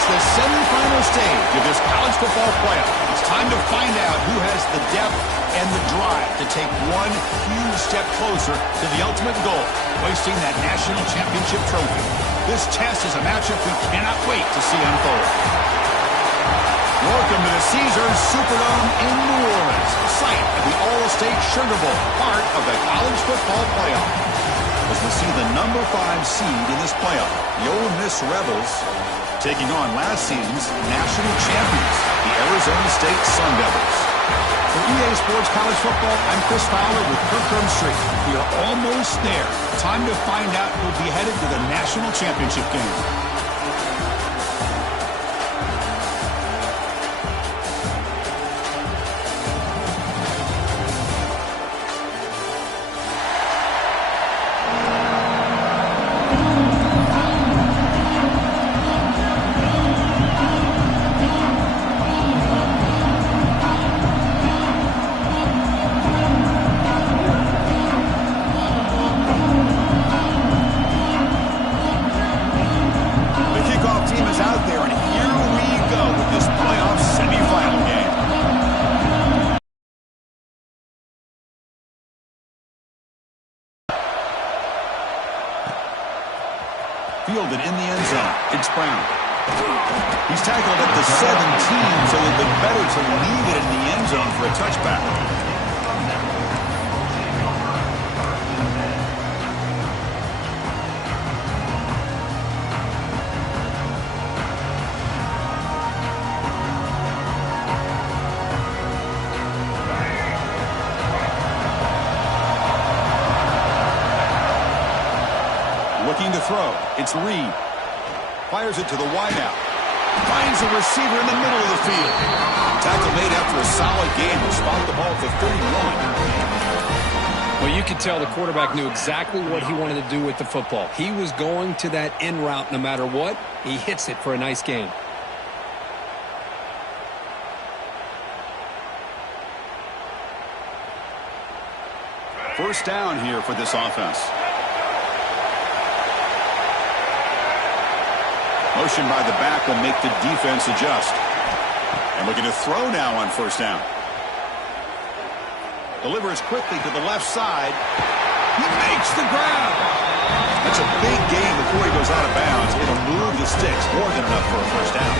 It's the semifinal stage of this college football playoff. It's time to find out who has the depth and the drive to take one huge step closer to the ultimate goal, hoisting that national championship trophy. This test is a matchup we cannot wait to see unfold. Welcome to the Caesars Superdome in New Orleans, site of the All-State Sugar Bowl, part of the college football playoff. As we see the number 5 seed in this playoff, the Ole Miss Rebels, taking on last season's national champions, the Arizona State Sun Devils. For EA Sports College Football, I'm Chris Fowler with Kirk Street. We are almost there. Time to find out who'll be headed to the national championship game. Fielded in the end zone. It's Brown. He's tackled at the 17, so it would be better to leave it in the end zone for a touchback. Looking to throw. It's Reed. Fires it to the wideout. Finds a receiver in the middle of the field. Tackle made after a solid game. Will spot the ball for 31. Well, you could tell the quarterback knew exactly what he wanted to do with the football. He was going to that in route no matter what. He hits it for a nice gain. First down here for this offense. Motion by the back will make the defense adjust. And looking to throw now on first down. Delivers quickly to the left side. He makes the grab. That's a big gain before he goes out of bounds. It'll move the sticks. More than enough for a first down.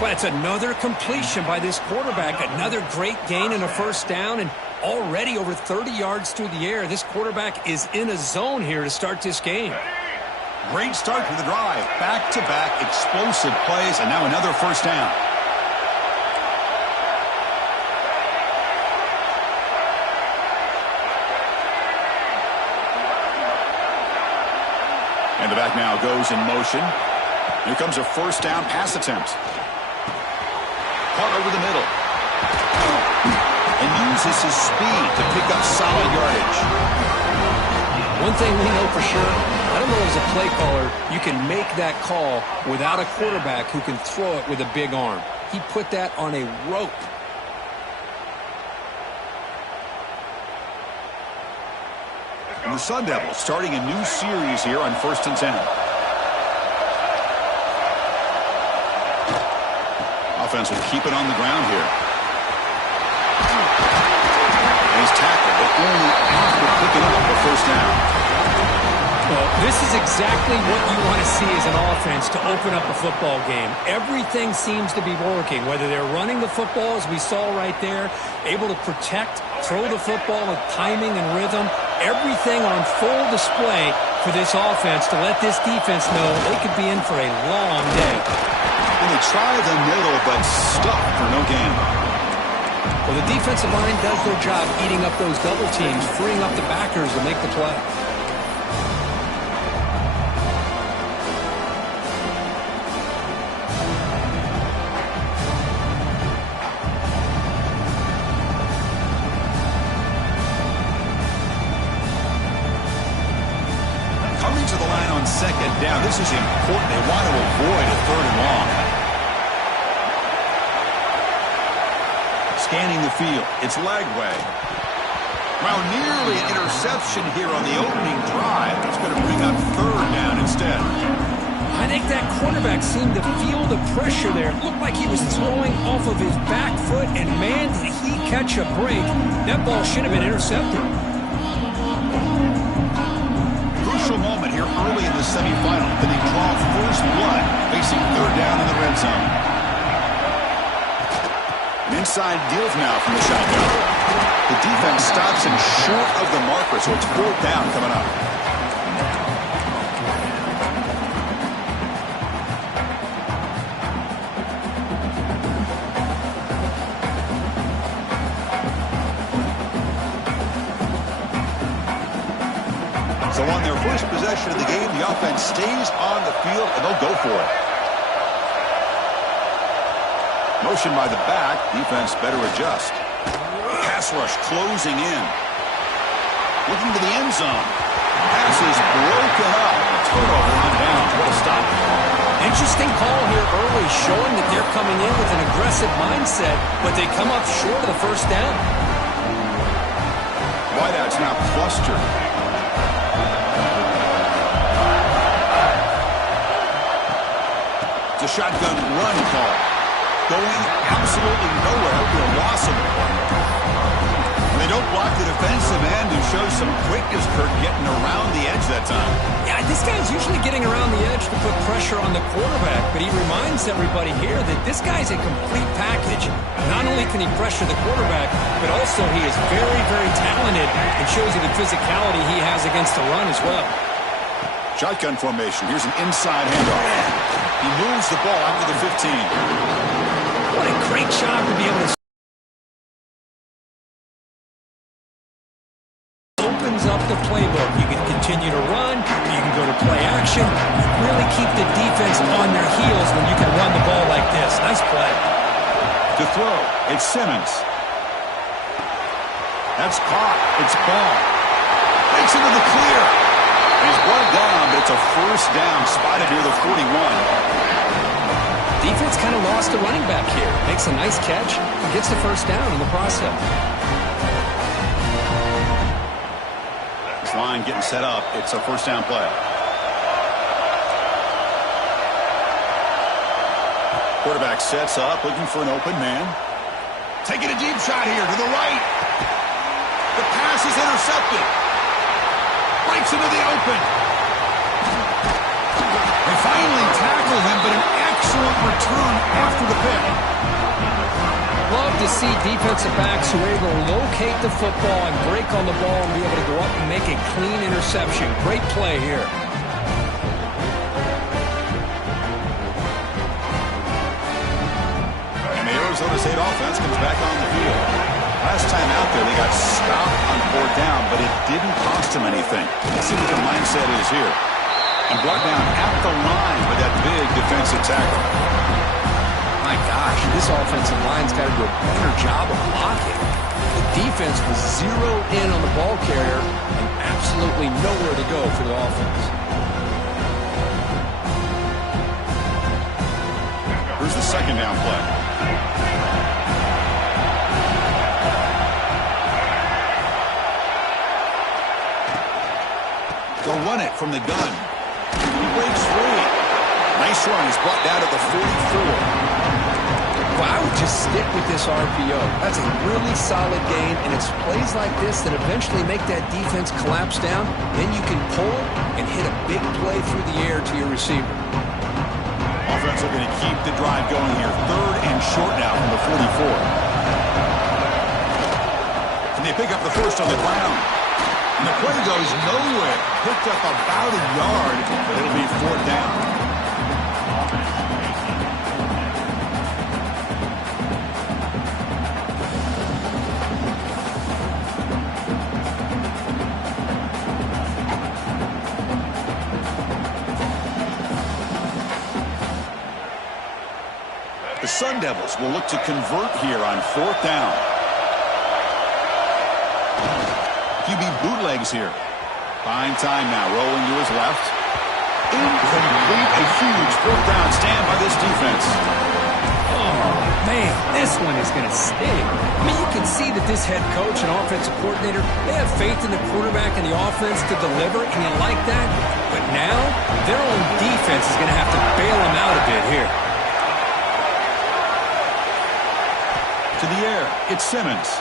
But it's another completion by this quarterback. Another great gain and a first down. And already over 30 yards through the air. This quarterback is in a zone here to start this game. Great start to the drive. Back-to-back explosive plays, and now another first down. And the back now goes in motion. Here comes a first down pass attempt. Caught over the middle. And uses his speed to pick up solid yardage. One thing we know for sure, I don't know as a play caller, you can make that call without a quarterback who can throw it with a big arm. He put that on a rope. And the Sun Devils starting a new series here on 1st and 10. Offense will keep it on the ground here. And he's tackled, but only after picking up a first down. Well, this is exactly what you want to see as an offense to open up a football game. Everything seems to be working, whether they're running the football, as we saw right there, able to protect, throw the football with timing and rhythm, everything on full display for this offense to let this defense know they could be in for a long day. And they try the middle, but stuck for no gain. Well, the defensive line does their job eating up those double teams, freeing up the backers to make the play. Coming to the line on second down. This is important. They want to avoid a 3rd and long. Scanning the field. It's Lagway. Well, nearly an interception here on the opening drive. It's going to bring up 3rd down instead. I think that quarterback seemed to feel the pressure there. It looked like he was throwing off of his back foot, and man, did he catch a break. That ball should have been intercepted. Crucial moment here early in the semifinal. Then they draw first blood, facing third down in the red zone. An inside deals now from the shotgun. The defense stops him short of the marker, so it's fourth down coming up. So on their first possession of the game, the offense stays on the field, and they'll go for it. Motion by the back. Defense better adjust. Pass rush closing in. Looking to the end zone. Pass is broken up. Turnover on downs. What a stop. Interesting call here early, showing that they're coming in with an aggressive mindset, but they come up short of the first down. Wideouts now clustered. It's a shotgun run call. Going absolutely nowhere. We'll loss him. They don't block the defensive end, who shows some quickness, Kirk, getting around the edge that time. Yeah, this guy's usually getting around the edge to put pressure on the quarterback, but he reminds everybody here that this guy's a complete package. Not only can he pressure the quarterback, but also he is very, very talented and shows you the physicality he has against the run as well. Shotgun formation. Here's an inside handoff. He moves the ball out to the 15. What a great job to be able to opens up the playbook. You can continue to run. You can go to play action. You really keep the defense on their heels when you can run the ball like this. Nice play. To throw, it's Simmons. That's caught. It's ball. Breaks into the clear. He's brought down, but it's a first down, spotted near the 41. Defense kind of lost the running back here. Makes a nice catch and gets the first down in the process. This line getting set up. It's a first down play. Quarterback sets up, looking for an open man. Taking a deep shot here to the right. The pass is intercepted. Breaks into the open. They finally tackle him, but an excellent return after the pick. Love to see defensive backs who are able to locate the football and break on the ball and be able to go up and make a clean interception. Great play here. And the Arizona State offense comes back on the field. Last time out there, they got stopped on fourth down, but it didn't cost them anything. Let's see what their mindset is here. And brought down at the line with that big defensive tackle. My gosh, this offensive line's got to do a better job of blocking. The defense was zeroed in on the ball carrier and absolutely nowhere to go for the offense. Here's the second down play. They'll run it from the gun. He breaks free. Nice run. He's brought down to the 44. Well, I would just stick with this RPO. That's a really solid game, and it's plays like this that eventually make that defense collapse down. Then you can pull and hit a big play through the air to your receiver. Offense are going to keep the drive going here. Third and short now from the 44. And they pick up the first on the ground. And the play goes nowhere. Picked up about a yard, but it'll be fourth down. The Sun Devils will look to convert here on fourth down. QB bootlegs here. Fine time now, rolling to his left. Incomplete, a huge fourth down stand by this defense. Oh, man, this one is going to sting. I mean, you can see that this head coach and offensive coordinator, they have faith in the quarterback and the offense to deliver, and you like that. But But now, their own defense is going to have to bail them out a bit here. To the air, it's Simmons.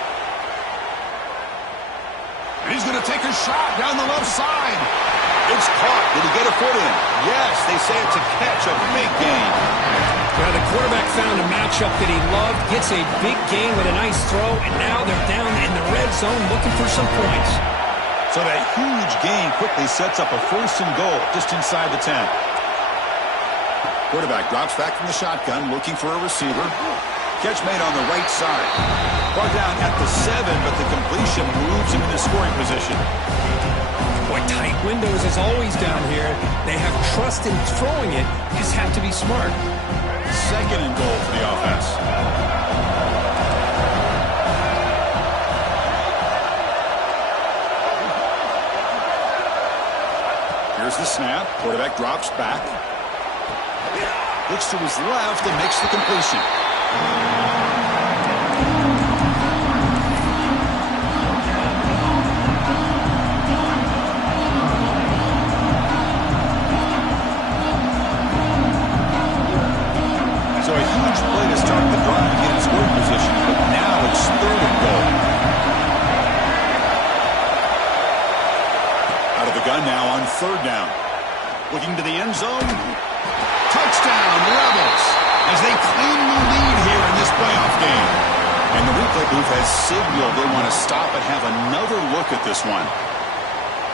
And he's going to take a shot down the left side. It's caught. Did he get a foot in? Yes, they say it's a catch, a big gain. Well, the quarterback found a matchup that he loved, gets a big gain with a nice throw, and now they're down in the red zone looking for some points. So that huge gain quickly sets up a 1st and goal just inside the 10. Quarterback drops back from the shotgun, looking for a receiver. Catch made on the right side. Brought down at the 7, but the completion moves him into scoring position. Boy, tight windows as always down here. They have trust in throwing it. You just have to be smart. 2nd and goal for the offense. Here's the snap. Quarterback drops back. Looks to his left and makes the completion. So a huge play to start the drive and get in scoring position, but now it's 3rd and goal. Out of the gun now on 3rd down. Looking to the end zone. Touchdown, Rebels, as they claim the lead here in this playoff game. And the replay booth has signaled they want to stop and have another look at this one.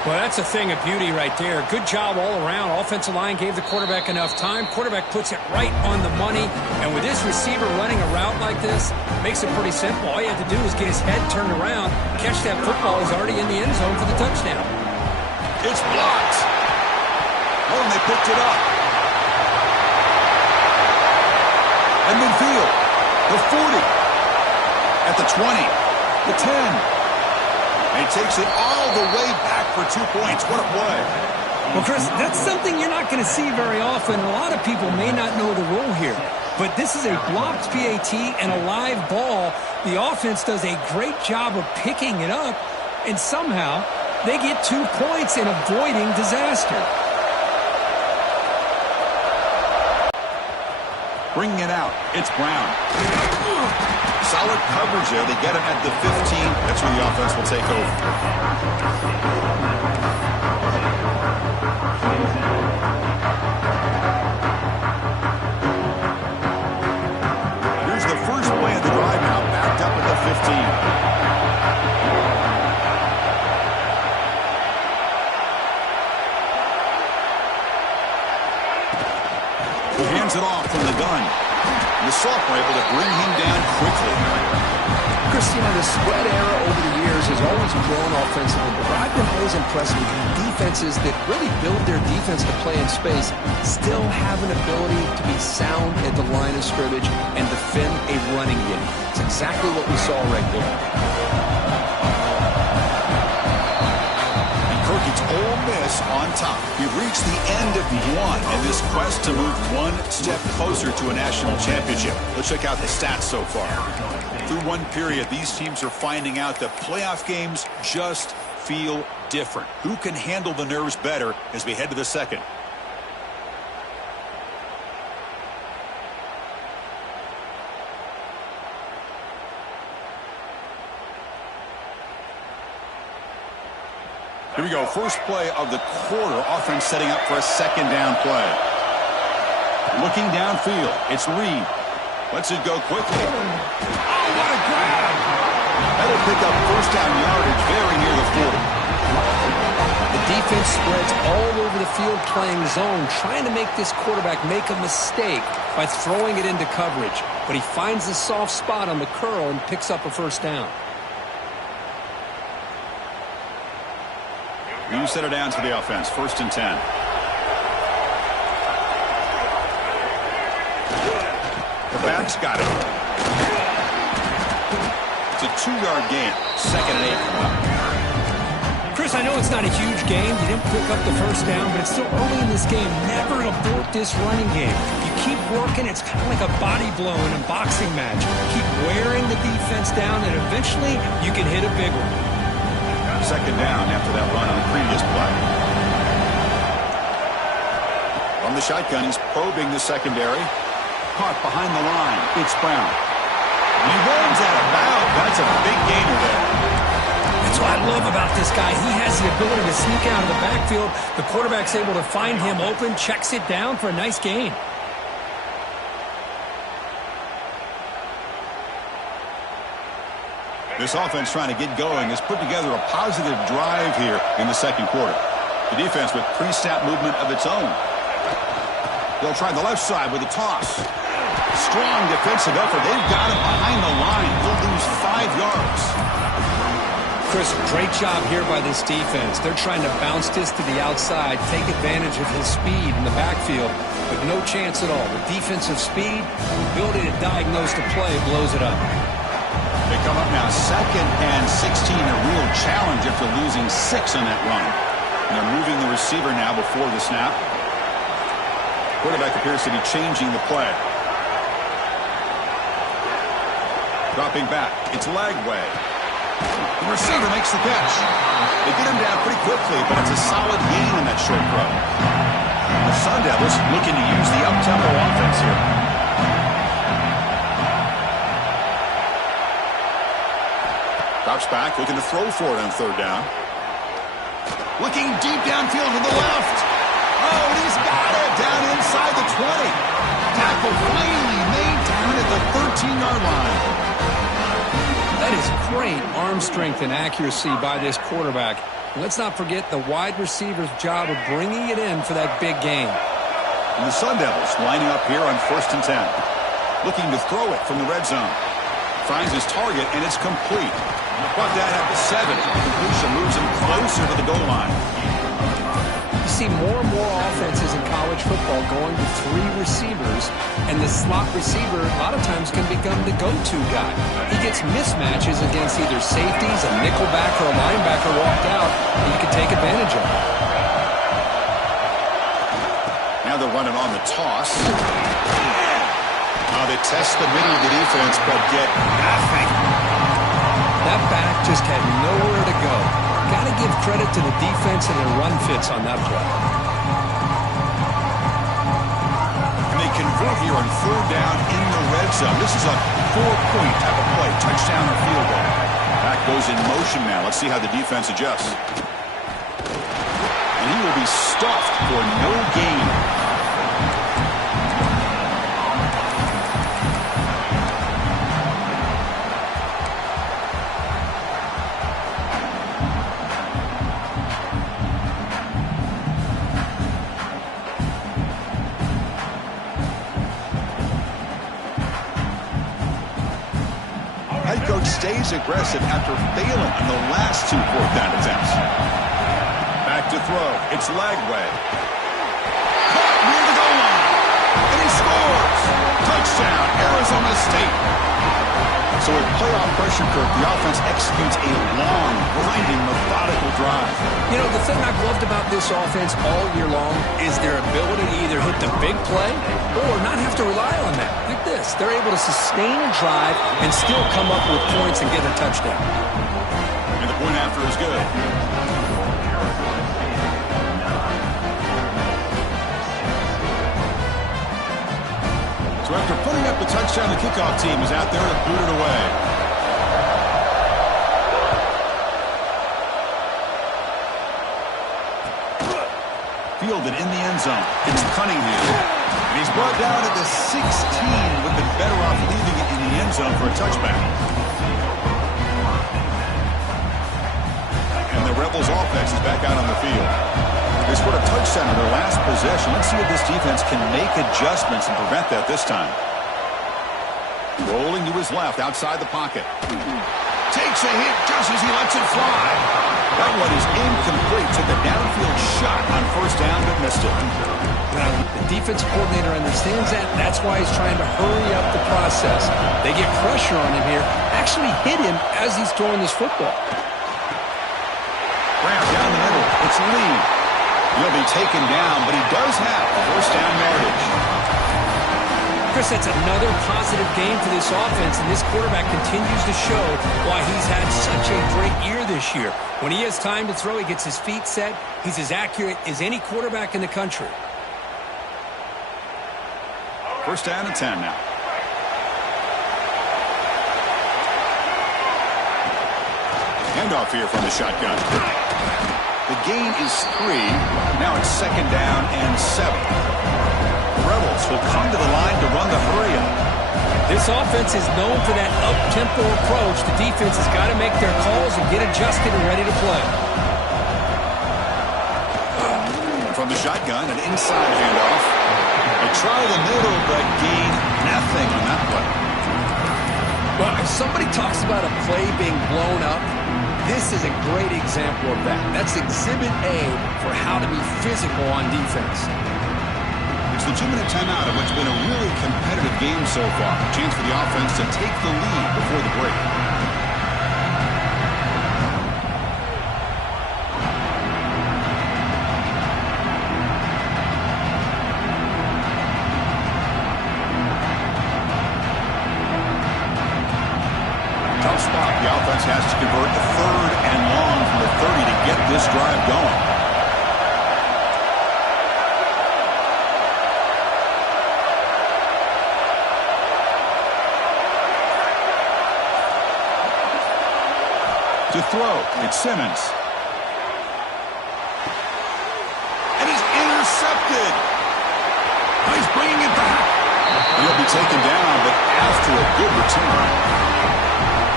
Well, that's a thing of beauty right there. Good job all around. Offensive line gave the quarterback enough time. Quarterback puts it right on the money. And with this receiver running a route like this, makes it pretty simple. All you have to do is get his head turned around, catch that football. He's already in the end zone for the touchdown. It's blocked. Oh, and they picked it up. And midfield, the 40, at the 20, the 10. And he takes it all the way back for 2 points. What a play. Well, Chris, that's something you're not going to see very often. A lot of people may not know the rule here. But this is a blocked PAT and a live ball. The offense does a great job of picking it up, and somehow they get 2 points in avoiding disaster. Bringing it out, it's Brown. Solid coverage there. They get him at the 15. That's where the offense will take over. Here's the first play of the drive now, backed up at the 15. He hands it off from the gun. The sophomore able to bring him down quickly. Christina, the spread era over the years has always grown offensively, but I've been always impressed with defenses that really build their defense to play in space, still have an ability to be sound at the line of scrimmage and defend a running game. It's exactly what we saw right there. It's Ole Miss on top. We've reached the end of one in this quest to move one step closer to a national championship. Let's check out the stats so far. Through one period, these teams are finding out that playoff games just feel different. Who can handle the nerves better as we head to the second? Here we go. First play of the quarter. Offense setting up for a 2nd down play. Looking downfield. It's Reed. Lets it go quickly. Oh, what a grab! That'll pick up 1st down yardage very near the 40. The defense spreads all over the field playing zone, trying to make this quarterback make a mistake by throwing it into coverage. But he finds the soft spot on the curl and picks up a 1st down. You set it down to the offense. 1st and 10. The back's got it. It's a 2-yard gain. 2nd and 8. Chris, I know it's not a huge game. You didn't pick up the 1st down, but it's still early in this game. Never abort this running game. You keep working. It's kind of like a body blow in a boxing match. Keep wearing the defense down, and eventually you can hit a big one. 2nd down after that run on the previous play. From the shotgun, he's probing the secondary. Caught behind the line. It's Brown. And he runs out of bounds. That's a big gainer there. That's what I love about this guy. He has the ability to sneak out of the backfield. The quarterback's able to find him open, checks it down for a nice gain. This offense trying to get going has put together a positive drive here in the second quarter. The defense with pre-snap movement of its own. They'll try the left side with a toss. Strong defensive effort. They've got him behind the line. He'll lose 5 yards. Chris, great job here by this defense. They're trying to bounce this to the outside, take advantage of his speed in the backfield, but no chance at all. The defensive speed, ability to diagnose the play, blows it up. They come up now 2nd and 16, a real challenge after losing 6 on that run. And they're moving the receiver now before the snap. Quarterback appears to be changing the play. Dropping back, it's Lagway. The receiver makes the catch. They get him down pretty quickly, but it's a solid gain in that short throw. The Sun Devils looking to use the up-tempo offense here. Drops back, looking to throw for it on 3rd down. Looking deep downfield to the left. Oh, and he's got it down inside the 20. Tackle finally made down at the 13-yard line. That is great arm strength and accuracy by this quarterback. Let's not forget the wide receiver's job of bringing it in for that big gain. And the Sun Devils lining up here on 1st and 10. Looking to throw it from the red zone. Finds his target, and it's complete. Brought that up to 7. Completion moves him closer to the goal line. You see more and more offenses in college football going to 3 receivers, and the slot receiver a lot of times can become the go-to guy. He gets mismatches against either safeties, a nickelback, or a linebacker walked out, and you can take advantage of it. Now they're running on the toss. Now they test the middle of the defense, but get nothing. That back just had nowhere to go. Got to give credit to the defense and their run fits on that play. And they convert here on 3rd down in the red zone. This is a 4-point type of play, touchdown or field goal. Back goes in motion now. Let's see how the defense adjusts. And he will be stuffed for no gain. Stays aggressive after failing on the last 2 4th down attempts. Back to throw. It's Lagway. Caught near the goal line. And he scores. Touchdown, Arizona State. So with playoff pressure, Kirk, the offense executes a long, grinding, methodical drive. You know, the thing I've loved about this offense all year long is their ability to either hit the big play or not have to rely on that. Like this, they're able to sustain a drive and still come up with points and get a touchdown. And the point after is good. So after putting up the touchdown, the kickoff team is out there to boot it away. Fielded in the end zone. It's Cunningham. And he's brought down at the 16. Would have been better off leaving it in the end zone for a touchback. And the Rebels offense is back out on the field. They scored a touchdown in their last possession. Let's see if this defense can make adjustments and prevent that this time. Rolling to his left, outside the pocket. Takes a hit just as he lets it fly. That one is incomplete. Took a downfield shot on 1st down, but missed it. The defensive coordinator understands that. That's why he's trying to hurry up the process. They get pressure on him here. Actually hit him as he's throwing this football. Brown down the middle. It's Lee. He'll be taken down, but he does have a 1st down yardage. Chris, that's another positive game for this offense, and this quarterback continues to show why he's had such a great year this year. When he has time to throw, he gets his feet set. He's as accurate as any quarterback in the country. First down and 10 now. Handoff here from the shotgun. The gain is 3. Now it's second down and 7. The Rebels will come to the line to run the hurry-up. This offense is known for that up-tempo approach. The defense has got to make their calls and get adjusted and ready to play. From the shotgun, an inside handoff. They try the middle, but gain nothing on that play. Well, if somebody talks about a play being blown up, this is a great example of that. That's Exhibit A for how to be physical on defense. It's the 2-minute timeout of what's been a really competitive game so far. A chance for the offense to take the lead before the break. Tough spot. The offense has to convert a 3rd and long from the 30 to get this drive going. To throw, it's Simmons. And he's intercepted. He's bringing it back. He'll be taken down, but after a good return.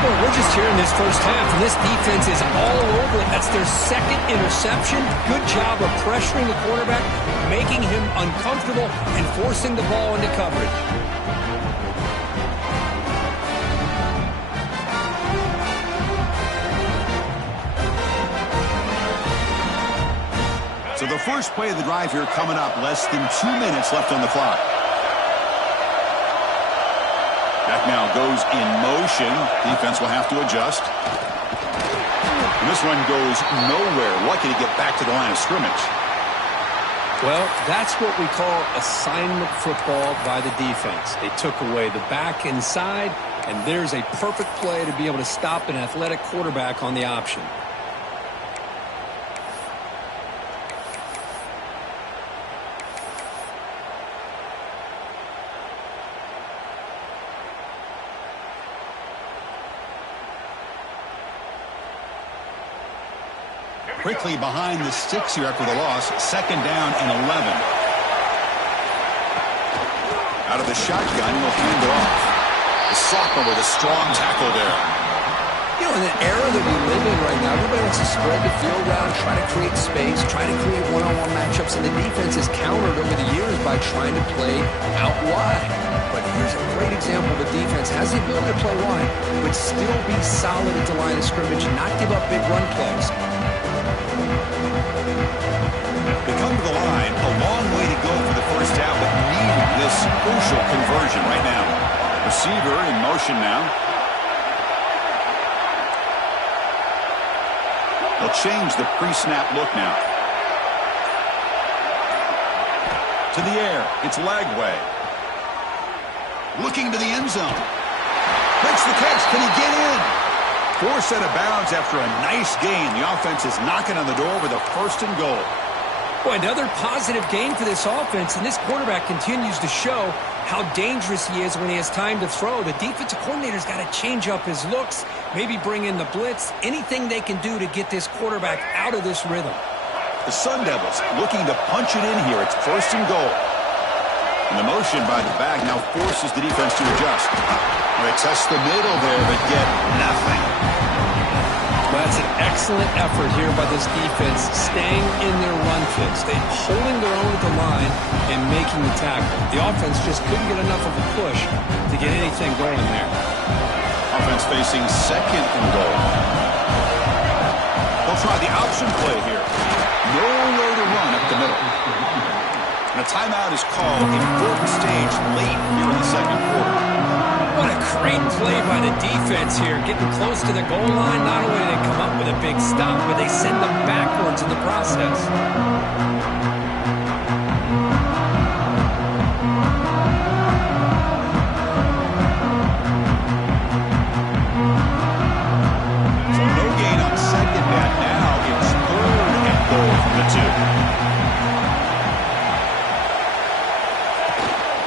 Well, we're just here in this first half, and this defense is all over it. That's their 2nd interception. Good job of pressuring the quarterback, making him uncomfortable, and forcing the ball into coverage. So the first play of the drive here coming up, less than 2 minutes left on the clock. That now goes in motion. Defense will have to adjust. And this run goes nowhere. Lucky to get back to the line of scrimmage. Well, that's what we call assignment football by the defense. They took away the back inside, and there's a perfect play to be able to stop an athletic quarterback on the option. Quickly behind the sticks here after the loss. Second down and 11. Out of the shotgun, he'll hand it off. The sophomore with a strong tackle there. You know, in the era that we live in right now, everybody wants to spread the field out, try to create space, try to create one-on-one matchups, and the defense is countered over the years by trying to play out wide. But here's a great example. The defense has the ability to play wide, but still be solid at the line of scrimmage and not give up big run plays. They come to the line, a long way to go for the first down, but needing this crucial conversion right now. Receiver in motion now. They'll change the pre-snap look now. To the air, it's Lagway. Looking to the end zone. Makes the catch, can he get in? Forced out of bounds after a nice gain. The offense is knocking on the door with a 1st and goal. Boy, another positive game for this offense, and this quarterback continues to show how dangerous he is when he has time to throw. The defensive coordinator's got to change up his looks, maybe bring in the blitz, anything they can do to get this quarterback out of this rhythm. The Sun Devils looking to punch it in here. It's 1st and goal. And the motion by the back now forces the defense to adjust. They test the middle there, but get nothing. Well, that's an excellent effort here by this defense, staying in their run fix. They're holding their own at the line and making the tackle. The offense just couldn't get enough of a push to get anything going there. Offense facing 2nd and goal. They'll try the option play here. Nowhere to run up the middle. And a timeout is called in 4th stage late here in the 2nd quarter. What a great play by the defense here. Getting close to the goal line, not only do they come up with a big stop, but they send them backwards in the process. So no gain on 2nd down. Now it's 3rd and goal from the 2.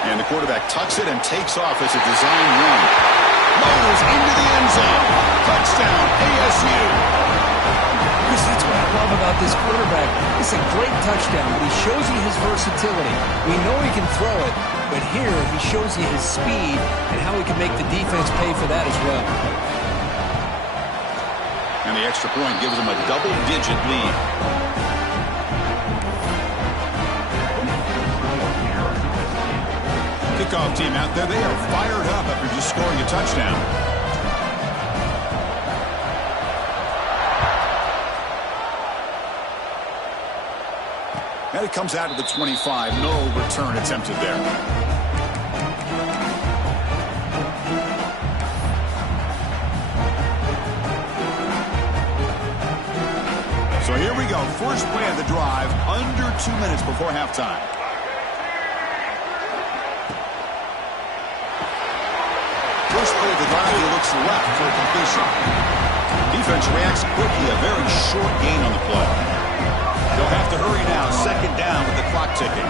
And the quarterback and takes off as a design run. Motors into the end zone. Touchdown, ASU. Chris, that's what I love about this quarterback. It's a great touchdown, but he shows you his versatility. We know he can throw it, but here he shows you his speed and how he can make the defense pay for that as well. And the extra point gives him a double-digit lead. Kickoff team out there, they are fired up after just scoring a touchdown. And it comes out to the 25. No return attempted there. So here we go. First play of the drive, under 2 minutes before halftime. First play of the drive, he looks left for a completion. Defense reacts quickly, a very short gain on the play. They'll have to hurry now, second down with the clock ticking.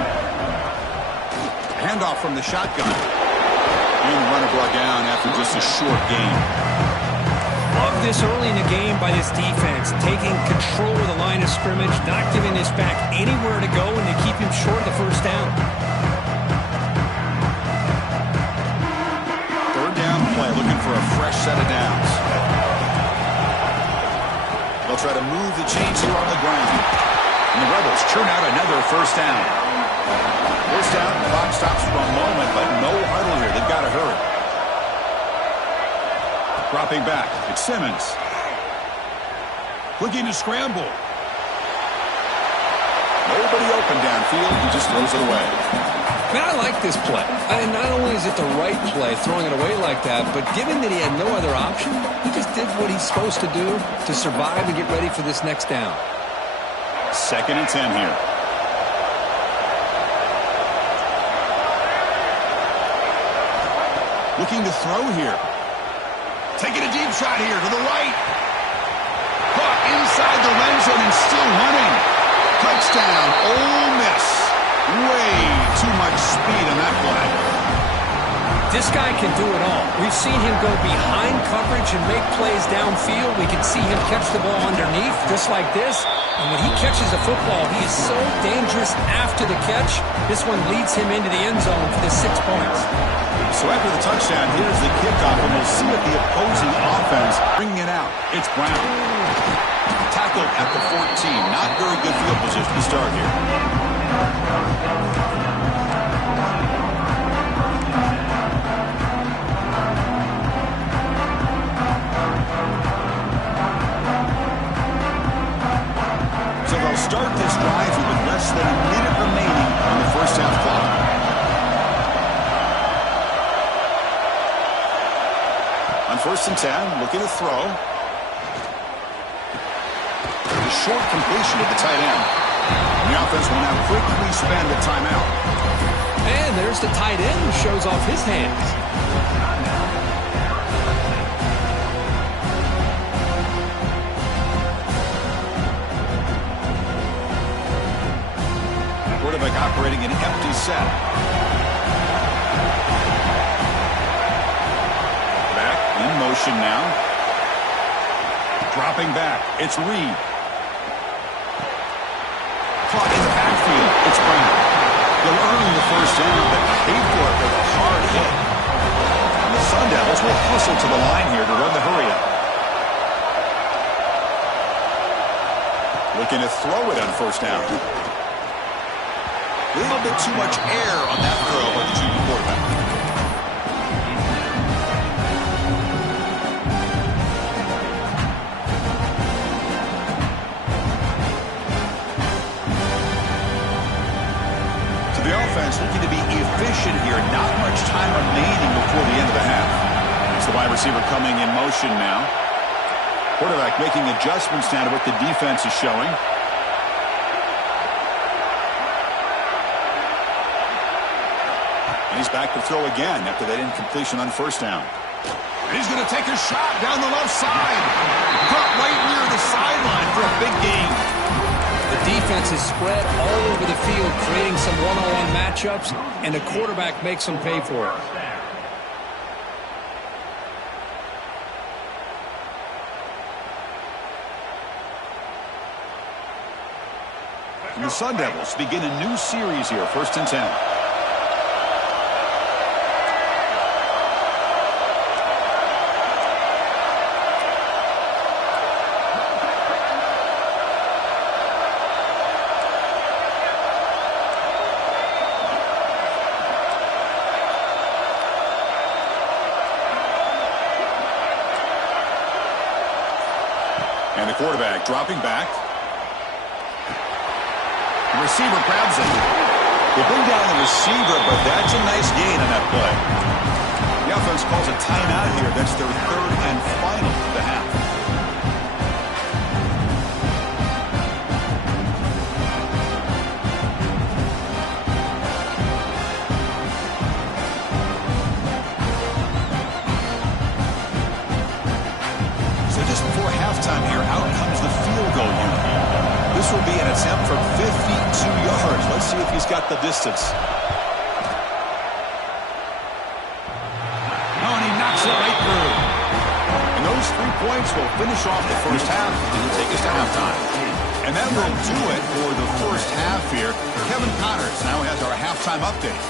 Handoff from the shotgun. And the runner brought down after just a short gain. Love this early in the game by this defense, taking control of the line of scrimmage, not giving this back anywhere to go, and they keep him short of the first down. Third down play, looking for a fresh set of downs. They'll try to move the chains here on the ground. And the Rebels churn out another first down. First down, the clock stops for a moment, but no huddle here. They've got to hurry. Dropping back, it's Simmons. Looking to scramble. Nobody open downfield, he just throws it away. Man, I like this play. And not only is it the right play, throwing it away like that, but given that he had no other option, he just did what he's supposed to do to survive and get ready for this next down. Second and 10 here. Looking to throw here. Taking a deep shot here to the right. Caught inside the red zone and still running. Touchdown, Ole Miss. Way too much speed on that play. This guy can do it all. We've seen him go behind coverage and make plays downfield. We can see him catch the ball underneath, just like this. And when he catches a football, he is so dangerous after the catch. This one leads him into the end zone for the 6 points. So after the touchdown, here's the kickoff, and we'll see what the opposing offense bringing it out. It's Brown. Tackled at the 14. Not very good field position to start here. So they'll start this drive with less than a minute remaining on the first half clock. On first and 10, looking to throw. The short completion of the tight end. And the offense will now quickly spend a timeout. And there's the tight end who shows off his hands. Quarterback operating an empty set. Back in motion now. Dropping back. It's Reed. Caught in the backfield. It's Brown. They'll earn the first down, but pay for it with a hard hit. And the Sun Devils will hustle to the line here to run the hurry-up. Looking to throw it on first down. A little bit too much air on that throw by the junior quarterback. So the offense looking to be efficient here. Not much time remaining before the end of the half. It's the wide receiver coming in motion now. Quarterback making adjustments now to what the defense is showing. He's back to throw again after that incompletion on first down. And he's going to take a shot down the left side. Caught right near the sideline for a big gain. The defense is spread all over the field, creating some one-on-one matchups, and the quarterback makes them pay for it. And the Sun Devils begin a new series here, 1st and 10. And the quarterback dropping back. The receiver grabs it. They bring down the receiver, but that's a nice gain on that play. The offense calls a timeout here. That's their 3rd and final of the half. So just before halftime here, out comes the field goal unit. This will be an attempt from 52 yards. Let's see if he's got the distance. Oh, and he knocks it right through. And those 3 points will finish off the first half and take us to halftime. And that will do it for the first half here. Kevin Connors now has our halftime update.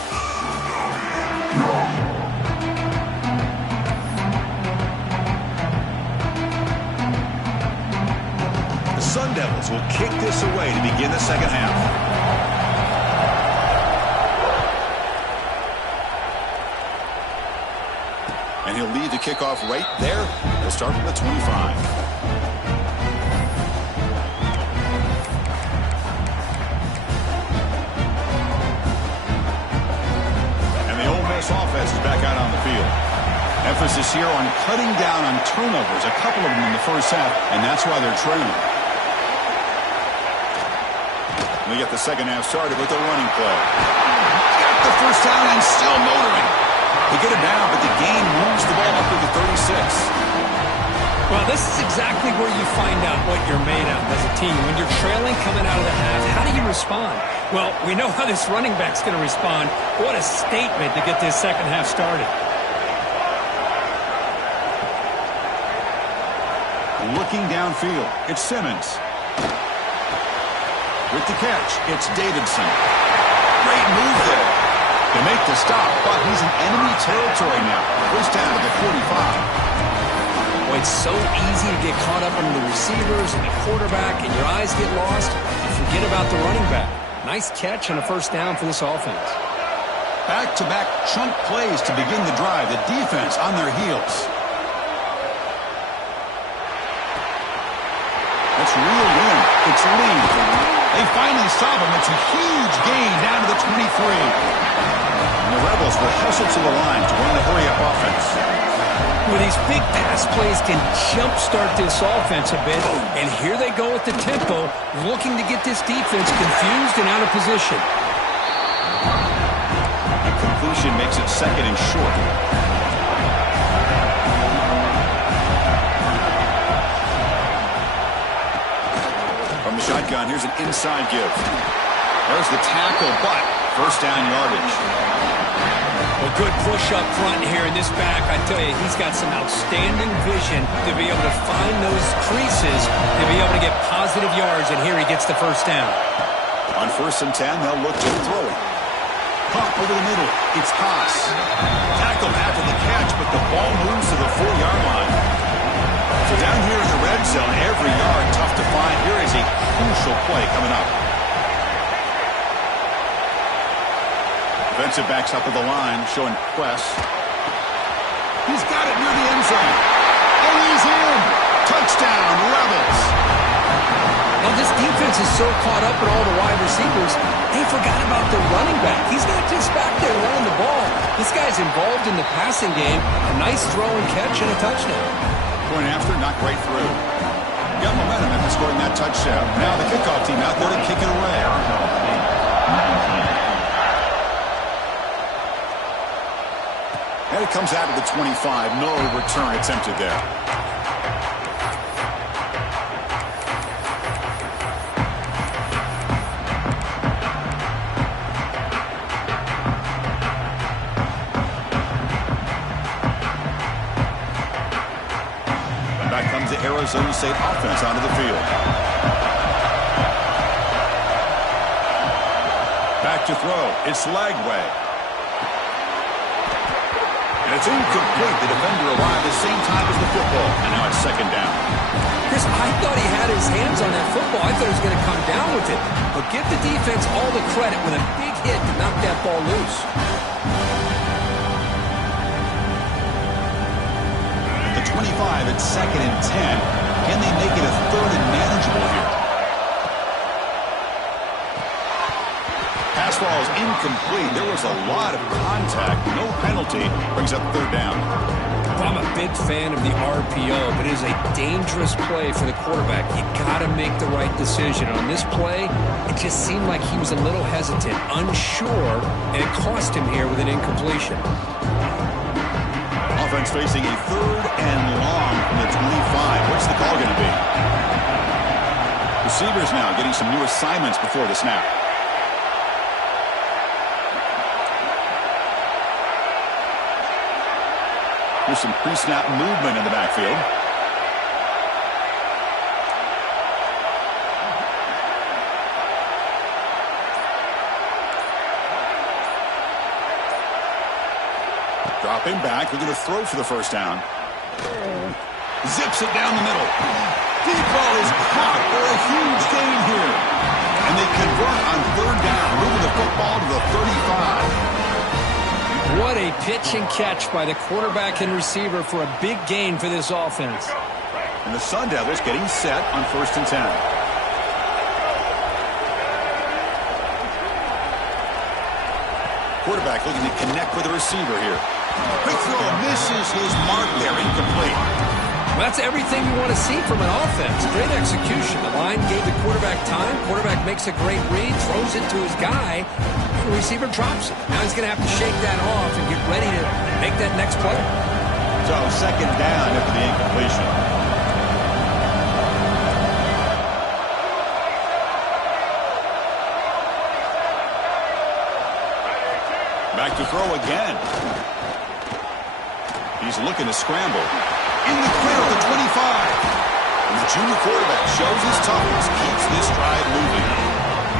Sun Devils will kick this away to begin the second half. And he'll lead the kickoff right there. He'll start from the 25. And the Ole Miss offense is back out on the field. Emphasis here on cutting down on turnovers, a couple of them in the first half, and that's why they're trailing. We get the second half started with a running play. Got the first down and still motoring. They get it down, but the gain moves the ball up to the 36. Well, this is exactly where you find out what you're made of as a team. When you're trailing coming out of the half, how do you respond? Well, we know how this running back's going to respond. What a statement to get this second half started. Looking downfield, it's Simmons. With the catch, it's Davidson. Great move there. They make the stop, but he's in enemy territory now. First down at the 45. Boy, it's so easy to get caught up under the receivers and the quarterback, and your eyes get lost. You forget about the running back. Nice catch and a first down for this offense. Back-to-back chunk plays to begin the drive. The defense on their heels. That's reeled in. It's Lee. They finally stop him. It's a huge gain down to the 23. And the Rebels will hustle to the line to run the hurry-up offense. Well, these big pass plays can jumpstart this offense a bit. And here they go with the tempo, looking to get this defense confused and out of position. The completion makes it 2nd and short. From the shotgun, here's an inside give. There's the tackle, but first down yardage. Well, good push up front here in this back. I tell you, he's got some outstanding vision to be able to find those creases, to be able to get positive yards, and here he gets the first down. On 1st and 10, they'll look to throw it. Pump over the middle. It's Haas. Tackled after the catch, but the ball moves to the 4-yard line. So down here in the red zone, every yard tough to find. Here is a crucial play coming up. Defensive backs up at the line, showing press. He's got it near the end zone. And he's in. Touchdown, Rebels. Now, this defense is so caught up in all the wide receivers, they forgot about the running back. He's not just back there running the ball. This guy's involved in the passing game. A nice throw and catch and a touchdown. Point after, knocked right through. Got momentum after scoring that touchdown. Now the kickoff team out there to kick it away. And it comes out of the 25. No return attempted there. Back comes the Arizona State offense onto the field. Back to throw. It's Lagway. And it's incomplete. The defender arrived at the same time as the football. And now it's second down. Chris, I thought he had his hands on that football. I thought he was going to come down with it. But give the defense all the credit with a big hit to knock that ball loose. At the 25, it's second and 10. Can they make it a third and manageable here? Pass ball is incomplete. There was a lot of contact. No penalty. Brings up third down. I'm a big fan of the RPO, but it is a dangerous play for the quarterback. You got to make the right decision. On this play, it just seemed like he was a little hesitant, unsure, and it cost him here with an incompletion. Offense facing a third and long from the 25. What's the call going to be? Receivers now getting some new assignments before the snap. There's some pre-snap movement in the backfield. Dropping back. We're going to throw for the first down. Zips it down the middle. Deep ball is caught for a huge gain here. And they convert on third down, moving the football to the 35. What a pitch and catch by the quarterback and receiver for a big gain for this offense. And the Sun Devils getting set on first and 10. Quarterback looking to connect with the receiver here. Quick throw, misses his mark there, incomplete. Well, that's everything you want to see from an offense. Great execution. The line gave the quarterback time. Quarterback makes a great read, throws it to his guy. The receiver drops it. Now he's going to have to shake that off and get ready to make that next play. So second down after the incompletion. Back to throw again. He's looking to scramble. In the clear at the 25. And the junior quarterback shows his toughness, keeps this drive moving.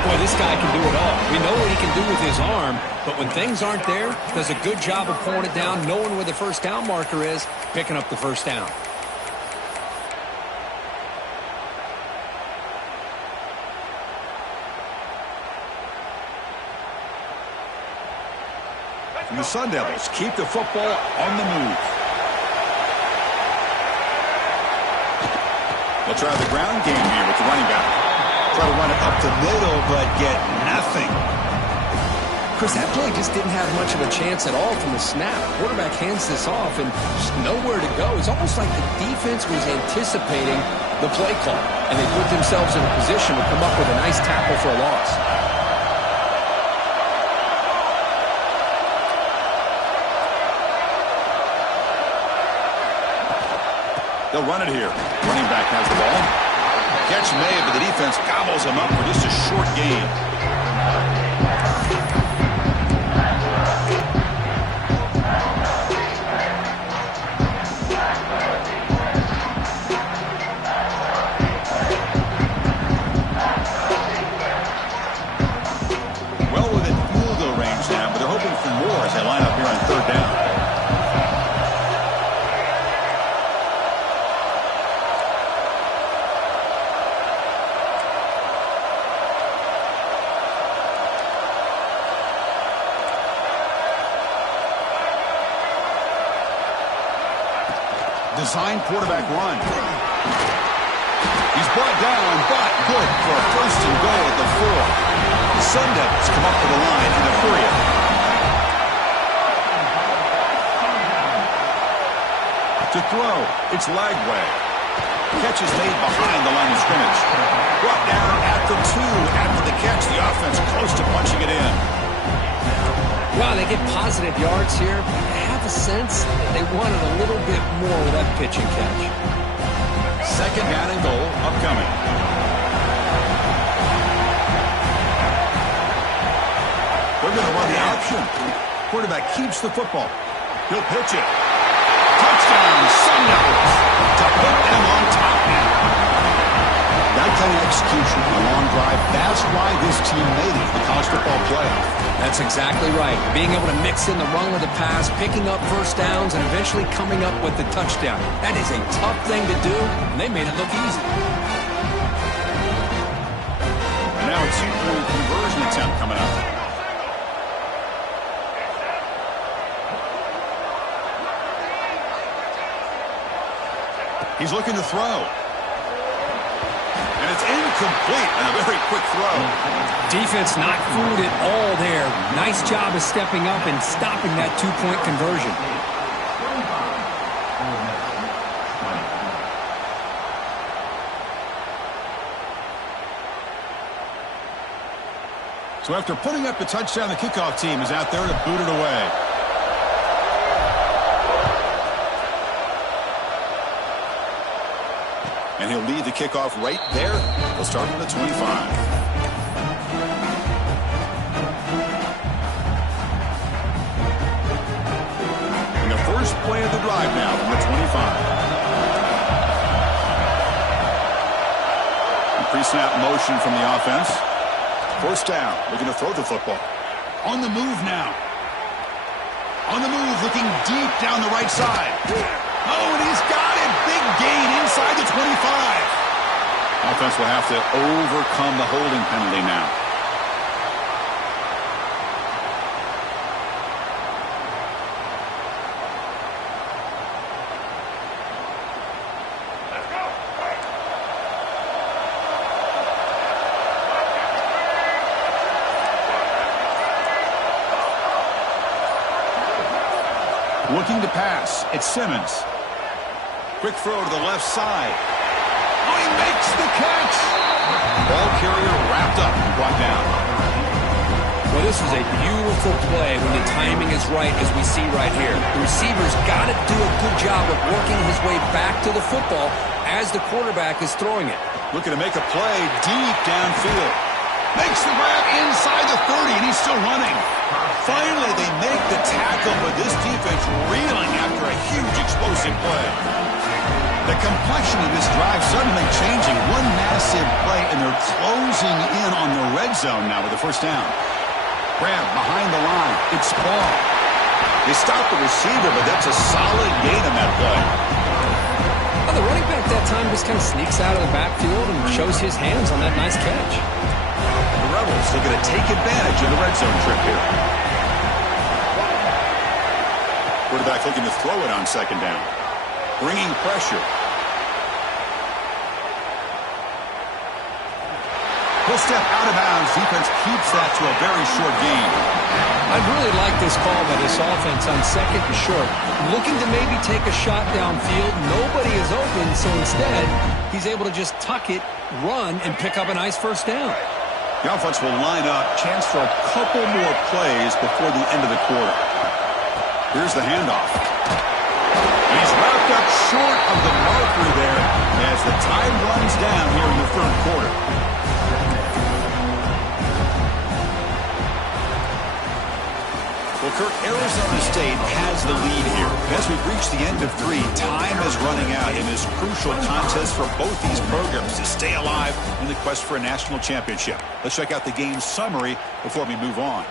Boy, this guy can do it all. We know what he can do with his arm, but when things aren't there, does a good job of pulling it down, knowing where the first down marker is, picking up the first down. And the Sun Devils keep the football on the move. They'll try the ground game here with the running back. Try to run it up the middle, but get nothing. Chris, that play just didn't have much of a chance at all from the snap. Quarterback hands this off and just nowhere to go. It's almost like the defense was anticipating the play call, and they put themselves in a position to come up with a nice tackle for a loss. They'll run it here. Running back has the ball. Catch made, but the defense gobbles him up for just a short gain. Well within field goal range now, but they're hoping for more as they line up here on third down. Design quarterback run. He's brought down, but good for a first and goal at the 4. The Sun Devils come up to the line in a hurry. To throw, it's Lagway. Catch is made behind the line of scrimmage. Brought down at the 2 after the catch. The offense close to punching it in. Wow, they get positive yards here. I have a sense that they wanted a little bit more with that pitch and catch. Second down and goal upcoming. They're going to run the option. Quarterback keeps the football. He'll pitch it. Touchdown, Sun Devils, to put them on top now. That clean-cutting execution on a long drive. That's why this team made it to the college football playoff. That's exactly right. Being able to mix in the run with the pass, picking up first downs, and eventually coming up with the touchdown. That is a tough thing to do, and they made it look easy. And now a two-point conversion attempt coming up. He's looking to throw. And it's incomplete and a very quick throw. Defense not fooled at all there. Nice job of stepping up and stopping that two-point conversion. So after putting up the touchdown, the kickoff team is out there to boot it away. And he'll lead the kickoff right there. He'll start from the 25. And the first play of the drive now from the 25. Pre-snap motion from the offense. First down, looking to throw the football. On the move now. On the move, looking deep down the right side. Oh, and he's got it. Big gain inside the 25. Offense will have to overcome the holding penalty now. Looking to pass. It's Simmons. Quick throw to the left side. Oh, he makes the catch. Ball carrier wrapped up and brought down. Well, this was a beautiful play when the timing is right, as we see right here. The receiver's got to do a good job of working his way back to the football as the quarterback is throwing it. Looking to make a play deep downfield. Makes the grab inside the 30, and he's still running. Finally, they make the tackle, but this defense reeling after a huge explosive play. The complexion of this drive suddenly changing. One massive play, and they're closing in on the red zone now with the first down. Grab behind the line. It's Ball. They stop the receiver, but that's a solid gain on that play. Well, the running back that time just kind of sneaks out of the backfield and shows his hands on that nice catch. The Rebels looking to take advantage of the red zone trip here. Quarterback looking to throw it on second down. Bringing pressure. He'll step out of bounds. Defense keeps that to a very short gain. I'd really like this call by this offense on second and short. Looking to maybe take a shot downfield. Nobody is open, so instead, he's able to just tuck it, run, and pick up a nice first down. The offense will line up. Chance for a couple more plays before the end of the quarter. Here's the handoff. He's wrapped up short of the marker there as the time runs down here in the third quarter. Well, Kirk, Arizona State has the lead here. As we've reached the end of three, time is running out in this crucial contest for both these programs to stay alive in the quest for a national championship. Let's check out the game summary before we move on.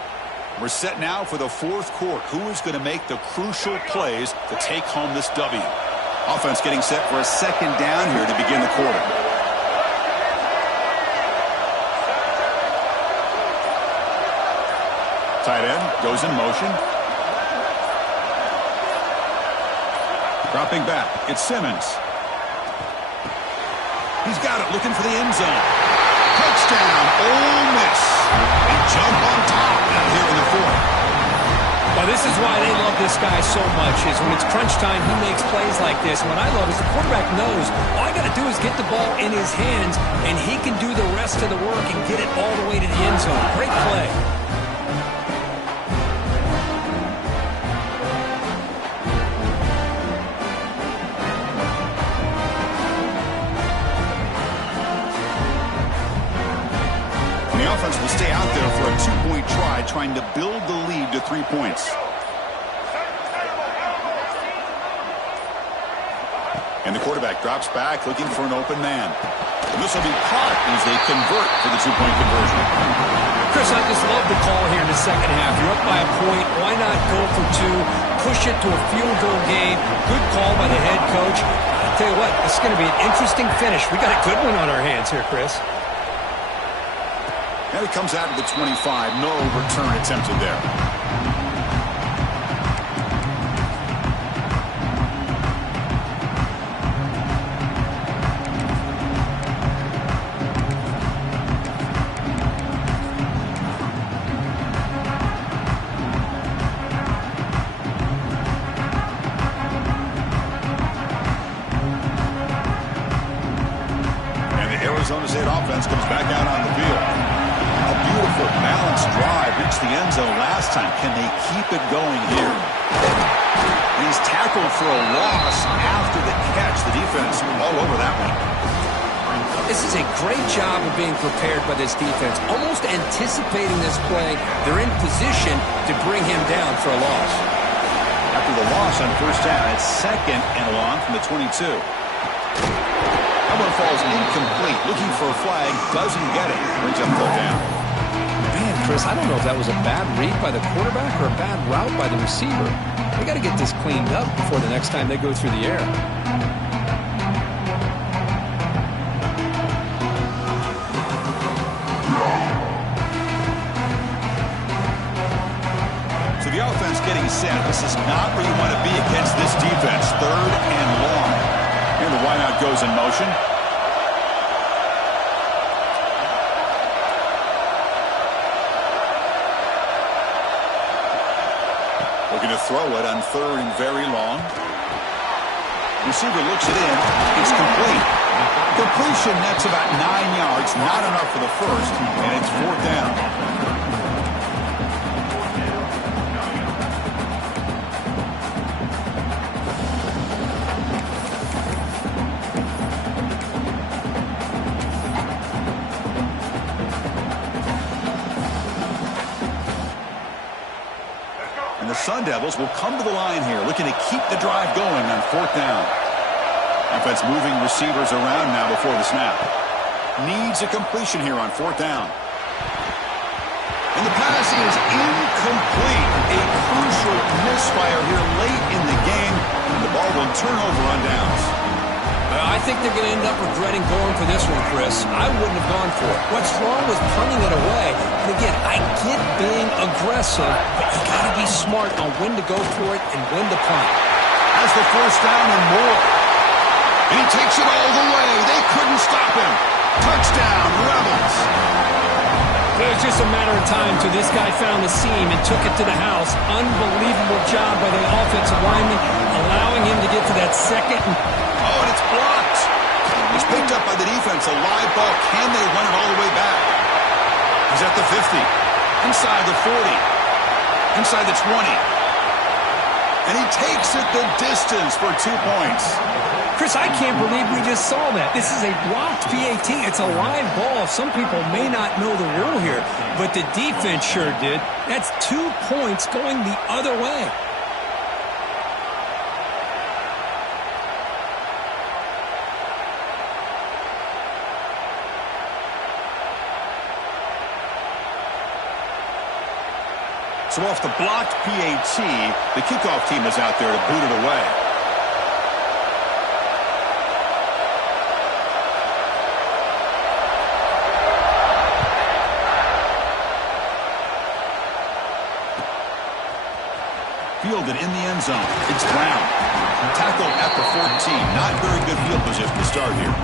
We're set now for the fourth quarter. Who is going to make the crucial plays to take home this W? Offense getting set for a second down here to begin the quarter. Tight end goes in motion. Dropping back. It's Simmons. He's got it, looking for the end zone. Touchdown, Ole Miss. They jump on top out here in the fourth. Well, this is why they love this guy so much, is when it's crunch time, he makes plays like this. What I love is the quarterback knows all I got to do is get the ball in his hands, and he can do the rest of the work and get it all the way to the end zone. Great play. The offense will stay out there for a two-point try, trying to build the lead to 3 points. And the quarterback drops back, looking for an open man. And this will be caught as they convert for the two-point conversion. Chris, I just love the call here in the second half. You're up by a point. Why not go for two? Push it to a field goal game. Good call by the head coach. I'll tell you what, this is going to be an interesting finish. We got a good one on our hands here, Chris. And it comes out of the 25. No return attempted there. Arizona State offense comes back out on the field. A beautiful balanced drive reached the end zone last time. Can they keep it going here? And he's tackled for a loss after the catch. The defense all over that one. This is a great job of being prepared by this defense, almost anticipating this play. They're in position to bring him down for a loss. After the loss on first down, it's second and long from the 22. That one falls incomplete. Looking for a flag. Doesn't get it. Brings up third down. Man, Chris, I don't know if that was a bad read by the quarterback or a bad route by the receiver. They got to get this cleaned up before the next time they go through the air. So the offense getting set. This is not where you want to be against this defense. Third and long. And the wideout goes in motion. Looking to throw it on third and very long. Receiver looks it in. It's complete. Completion nets about 9 yards. Not enough for the first. And it's fourth down. The Sun Devils will come to the line here, looking to keep the drive going on fourth down. Offense moving receivers around now before the snap. Needs a completion here on fourth down. And the pass is incomplete. A crucial misfire here late in the game, and the ball will turn over on downs. I think they're going to end up regretting going for this one, Chris. I wouldn't have gone for it. What's wrong with punting it away? And again, I get being aggressive, but you got to be smart on when to go for it and when to punt. Has the first down and more. And he takes it all the way. They couldn't stop him. Touchdown, Rebels. It was just a matter of time till this guy found the seam and took it to the house. Unbelievable job by the offensive lineman, allowing him to get to that second. Oh, and it's blocked. It's picked up by the defense. A live ball. Can they run it all the way back? He's at the 50. Inside the 40. Inside the 20. And he takes it the distance for 2 points. Chris, I can't believe we just saw that. This is a blocked PAT. It's a live ball. Some people may not know the rule here, but the defense sure did. That's 2 points going the other way. So off the blocked PAT, the kickoff team is out there to boot it away. Fielded in the end zone. It's Brown. Tackled at the 14. Not very good field position to start here.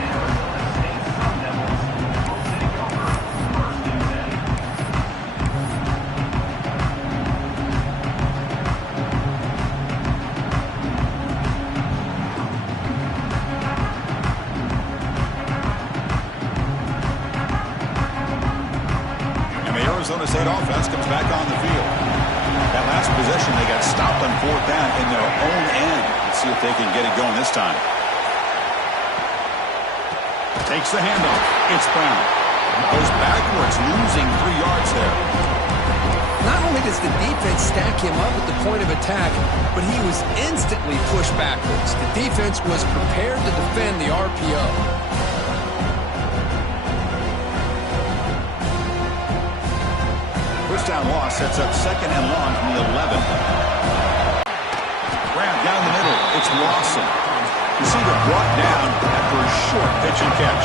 Arizona State offense comes back on the field. That last possession, they got stopped on fourth down in their own end. Let's see if they can get it going this time. Takes the handoff. It's Brown. Goes backwards, losing 3 yards there. Not only does the defense stack him up at the point of attack, but he was instantly pushed backwards. The defense was prepared to defend the RPO. first down loss sets up second and long from the 11. Grab down the middle. It's Lawson. Receiver brought down after a short pitch and catch.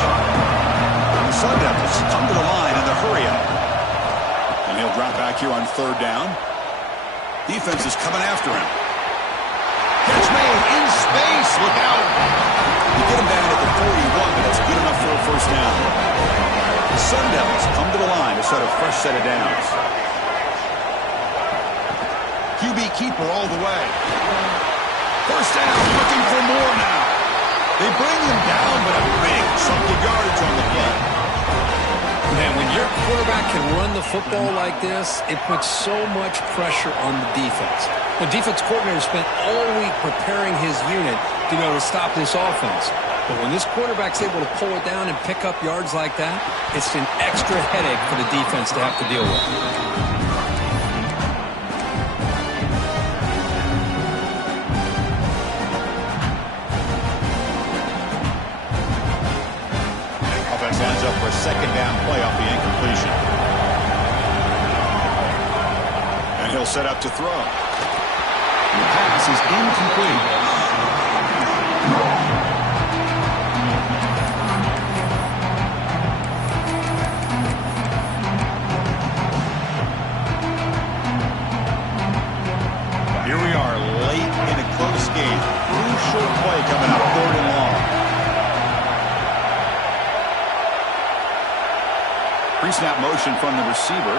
The Sun Devils come to the line in the hurry-up. And he'll drop back here on third down. Defense is coming after him. Catch made in space. Look out. You get him down at the 41, but that's good enough for a first down. The Sun Devils come to the line to set a fresh set of downs. QB keeper all the way. First down, looking for more now. They bring him down, but a big chunk of yardage on the play. Man, when your quarterback can run the football like this, it puts so much pressure on the defense. The defense coordinator spent all week preparing his unit to be able to stop this offense. But when this quarterback's able to pull it down and pick up yards like that, it's an extra headache for the defense to have to deal with. Lines up for a second down play off the incompletion. And he'll set up to throw. The pass is incomplete. Here we are late in a close game. Crucial play coming up, third and long. Pre-snap motion from the receiver.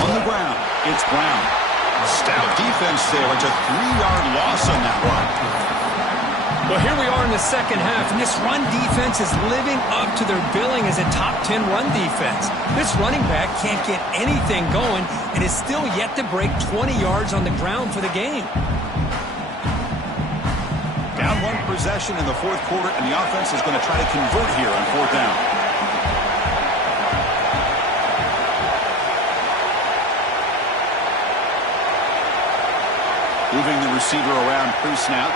On the ground, it's Brown. Stout defense there. It's a 3-yard loss on that run. Well, here we are in the second half, and this run defense is living up to their billing as a top 10 run defense. This running back can't get anything going and is still yet to break 20 yards on the ground for the game. Down one possession in the fourth quarter, and the offense is going to try to convert here on fourth down. Moving the receiver around pre-snap.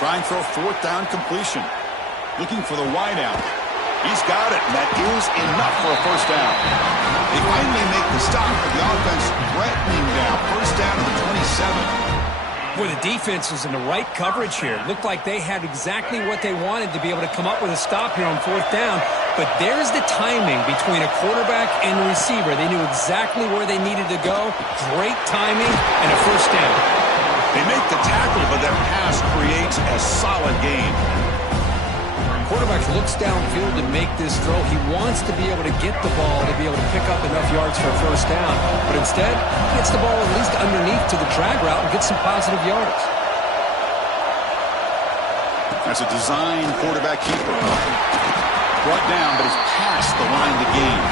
Trying for a fourth down completion. Looking for the wideout. He's got it, and that is enough for a first down. They finally make the stop, but the offense threatening now. First down to the 27. Boy, the defense was in the right coverage here. It looked like they had exactly what they wanted to be able to come up with a stop here on fourth down. But there's the timing between a quarterback and the receiver. They knew exactly where they needed to go. Great timing and a first down. They make the tackle, but that pass creates a solid gain. Quarterback looks downfield to make this throw. He wants to be able to get the ball to be able to pick up enough yards for a first down. But instead, he gets the ball at least underneath to the drag route and gets some positive yards. That's a design quarterback keeper. Brought down, but he's past the line to gain.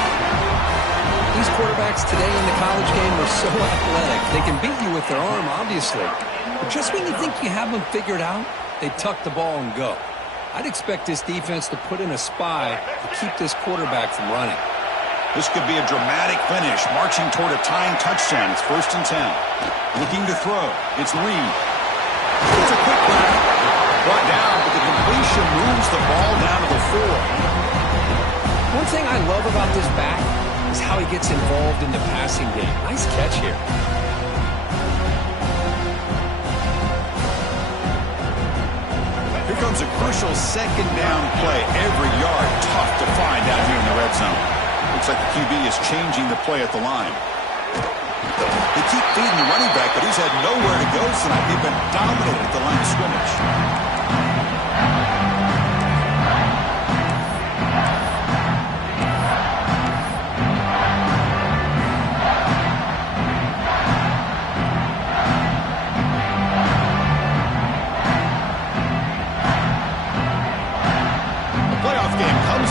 These quarterbacks today in the college game are so athletic. They can beat you with their arm, obviously. But just when you think you have them figured out, they tuck the ball and go. I'd expect this defense to put in a spy to keep this quarterback from running. This could be a dramatic finish, marching toward a tying touchdown. It's 1st and 10. Looking to throw. It's Reed. It's a quick grab. Brought down, but the completion moves the ball down to the 4. One thing I love about this back is how he gets involved in the passing game. Nice catch here. Here comes a crucial second down play. Every yard tough to find down here in the red zone. Looks like the QB is changing the play at the line. They keep feeding the running back, but he's had nowhere to go tonight. They've been dominant at the line of scrimmage.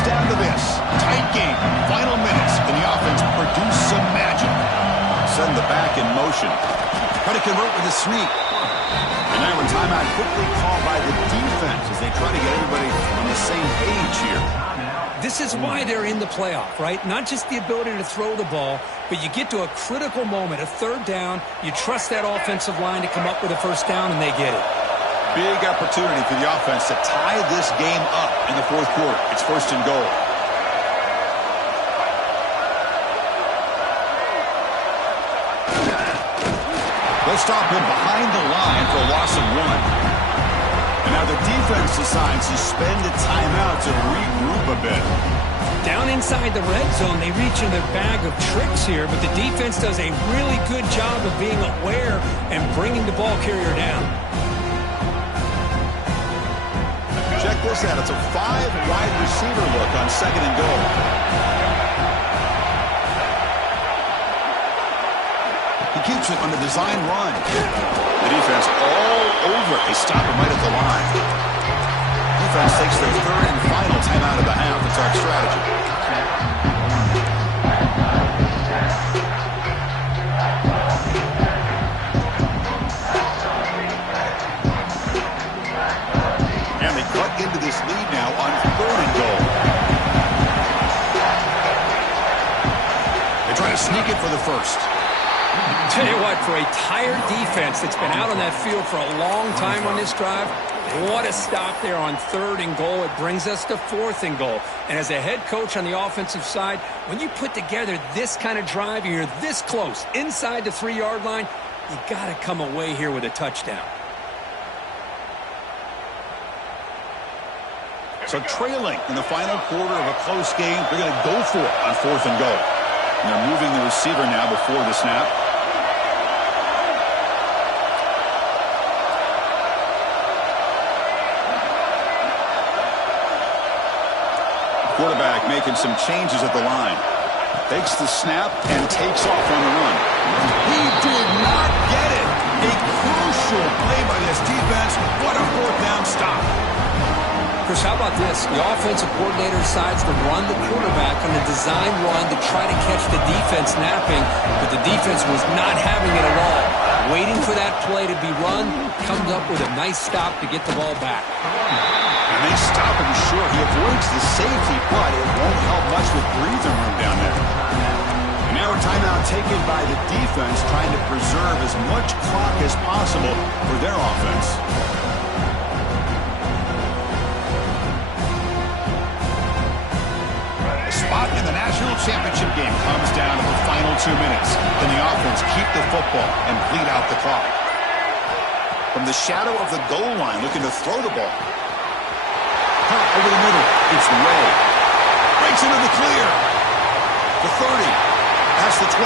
Down to this. Tight game. Final minutes. Can the offense produce some magic? Send the back in motion. Try to convert with a sneak. And now a timeout quickly called by the defense as they try to get everybody on the same page here. This is why they're in the playoff, right? Not just the ability to throw the ball, but you get to a critical moment, a third down, you trust that offensive line to come up with a first down, and they get it. Big opportunity for the offense to tie this game up in the fourth quarter. It's first and goal. They'll stop him behind the line for a loss of 1. And now the defense decides to spend a timeout to regroup a bit. Down inside the red zone, they reach in their bag of tricks here, but the defense does a really good job of being aware and bringing the ball carrier down. Check this out. It's a 5-wide receiver look on second and goal. He keeps it on the design run. The defense all over. They stop him right at the line. Defense takes their third and final timeout of the half to talk strategy. And they cut into this lead now on third and goal. They try to sneak it for the first. Tell you what, for a tired defense that's been out on that field for a long time on this drive, what a stop there on third and goal. It brings us to fourth and goal. And as a head coach on the offensive side, when you put together this kind of drive and you're this close inside the 3-yard line, you got to come away here with a touchdown. So trailing in the final quarter of a close game, they're going to go for it on fourth and goal. And they're moving the receiver now before the snap. Quarterback making some changes at the line. Takes the snap and takes off on the run. He did not get it. A crucial play by this defense. What a fourth down stop. Chris, how about this? The offensive coordinator decides to run the quarterback on a design run to try to catch the defense napping, but the defense was not having it at all. Waiting for that play to be run, comes up with a nice stop to get the ball back. And they stop him short. He avoids the safety, but it won't help much with breathing room down there. And now a timeout taken by the defense, trying to preserve as much clock as possible for their offense. The spot in the national championship game comes down to the final 2 minutes. Then the offense keep the football and bleed out the clock. From the shadow of the goal line, looking to throw the ball. Over the middle, it's Way. Breaks into the clear. The 30, past the 20.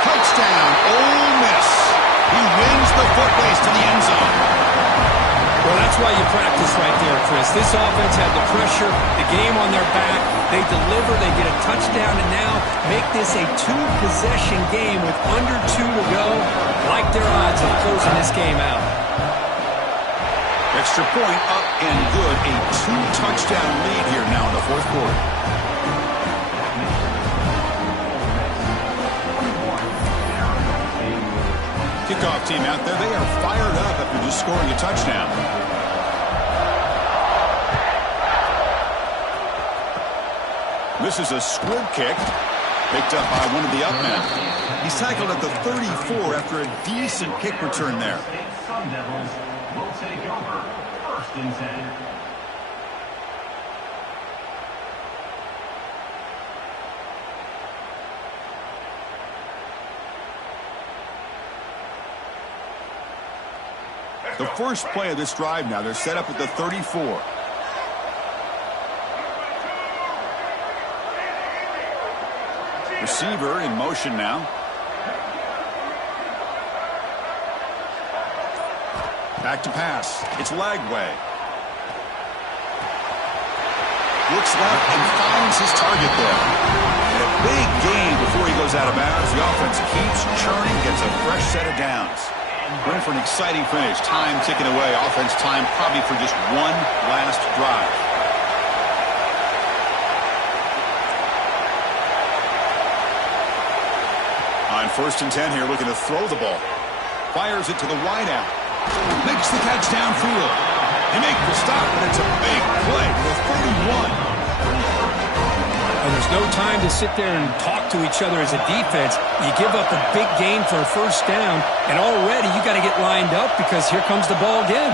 Touchdown, Ole Miss. He wins the foot race to the end zone. Well, that's why you practice right there, Chris. This offense had the pressure, the game on their back. They deliver, they get a touchdown, and now make this a 2-possession game with under 2 to go. Like their odds of closing this game out. Extra point up and good. A 2-touchdown lead here now in the fourth quarter. Kickoff team out there. They are fired up after just scoring a touchdown. This is a squib kick. Picked up by one of the up men. He's tackled at the 34 after a decent kick return there. Sun Devils will take over first and 10. The first play of this drive now. They're set up at the 34. Receiver in motion now. Back to pass. It's Lagway. Looks left and finds his target there. And a big gain before he goes out of bounds. The offense keeps churning, gets a fresh set of downs. Going for an exciting finish. Time ticking away. Offense time probably for just one last drive. On first and 10 here, looking to throw the ball. Fires it to the wideout. Makes the catch downfield. They make the stop, and it's a big play with 31. And there's no time to sit there and talk to each other as a defense. You give up a big gain for a first down, and already you got to get lined up because here comes the ball again.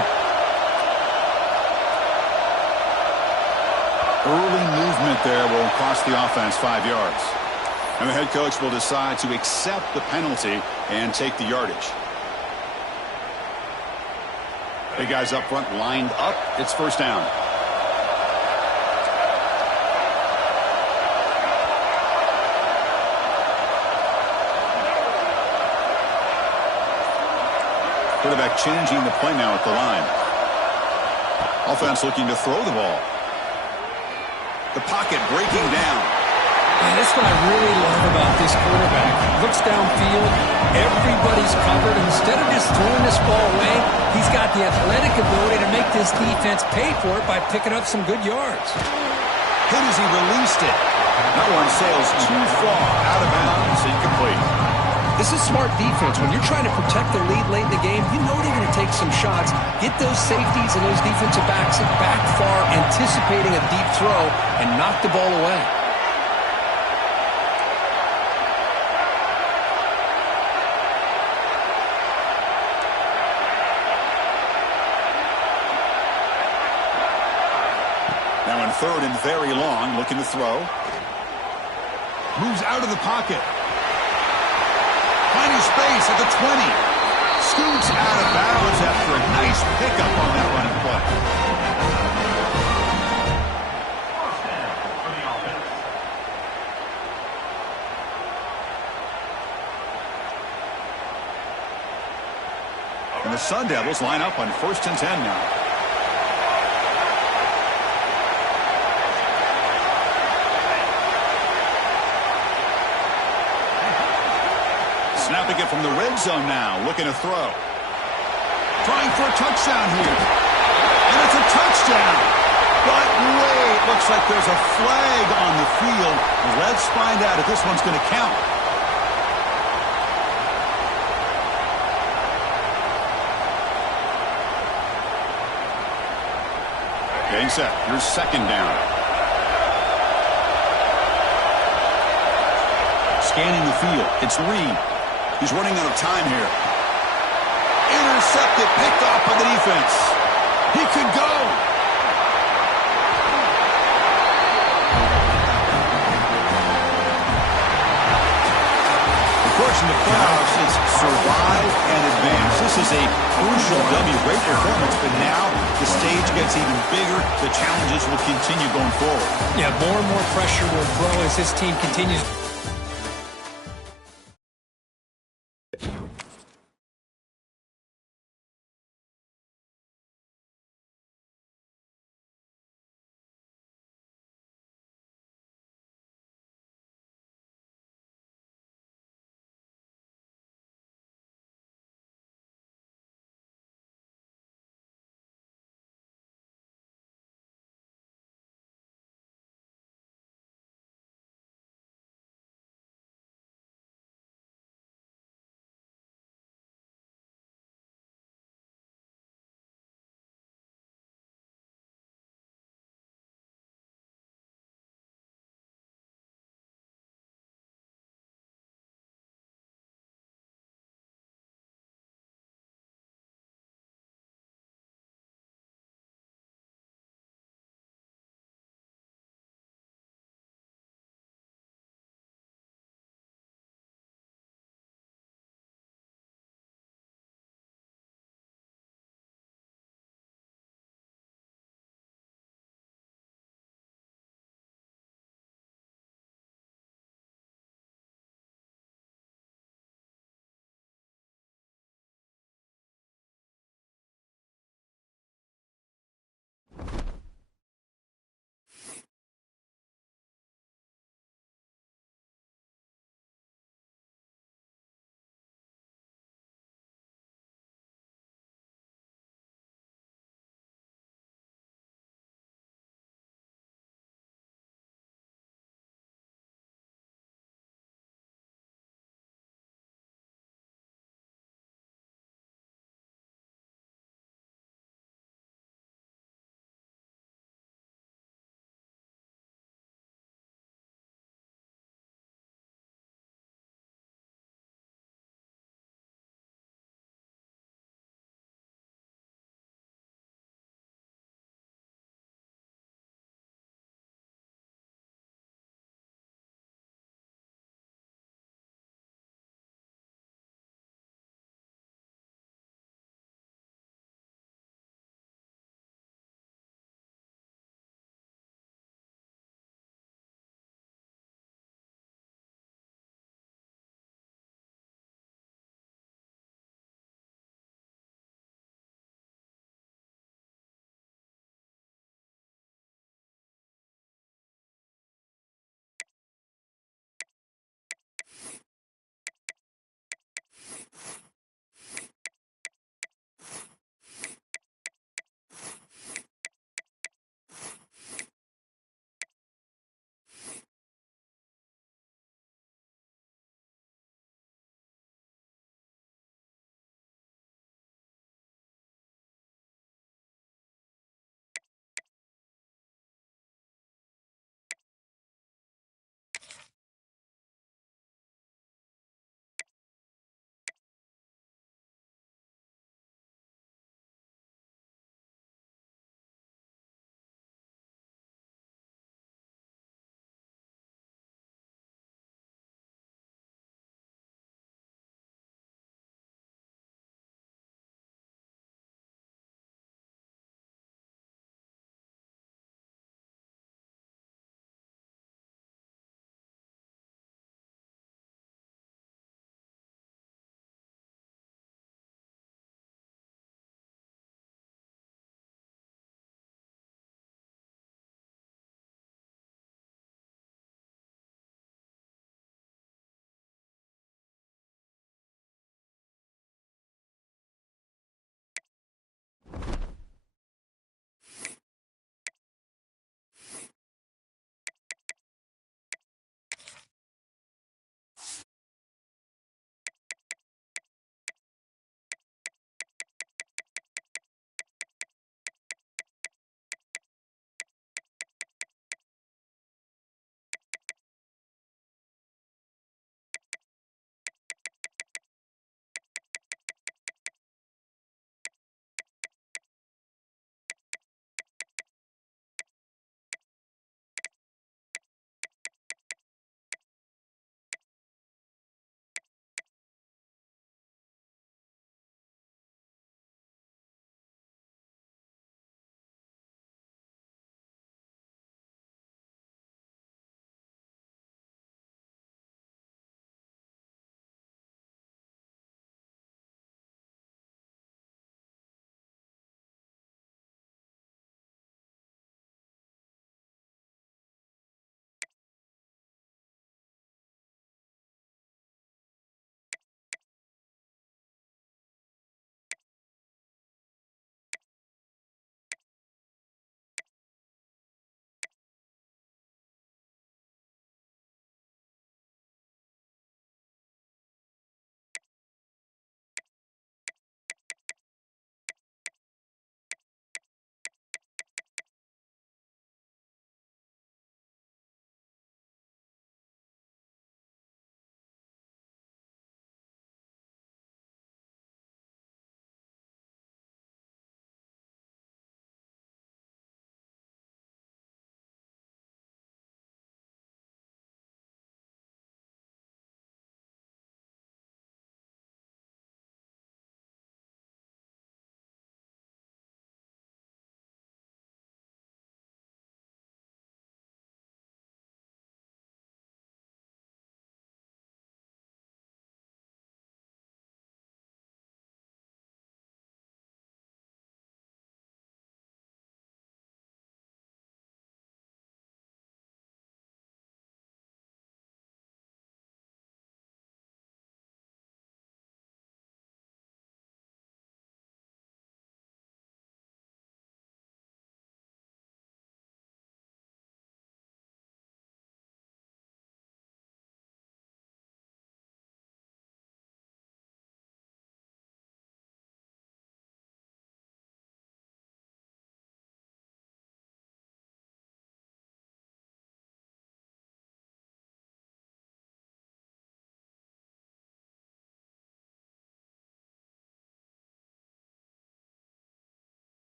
Early movement there will cost the offense 5 yards. And the head coach will decide to accept the penalty and take the yardage. The guys up front lined up. It's first down. Quarterback changing the play now at the line. Offense looking to throw the ball. The pocket breaking down. And that's what I really love about this quarterback. Looks downfield, everybody's covered. Instead of just throwing this ball away, he's got the athletic ability to make this defense pay for it by picking up some good yards. Hit as he released it. That one sails too far out of bounds. Incomplete. This is smart defense. When you're trying to protect the lead late in the game, you know they're going to take some shots, get those safeties and those defensive backs back far, anticipating a deep throw, and knock the ball away. Now in third and very long, looking to throw. Moves out of the pocket. Finding space at the 20. Scoots out of bounds after a nice pickup on that running play. First down for the offense. And the Sun Devils line up on 1st and 10 now. Snapping it from the red zone now, looking to throw. Trying for a touchdown here. And it's a touchdown. But wait, looks like there's a flag on the field. Let's find out if this one's going to count. Getting set. Here's second down. Scanning the field. It's Reed. He's running out of time here. Intercepted, picked off by the defense. He could go. Of course, in the playoffs, it's survive and advance. This is a crucial W. Great performance, but now the stage gets even bigger. The challenges will continue going forward. Yeah, more and more pressure will grow as this team continues.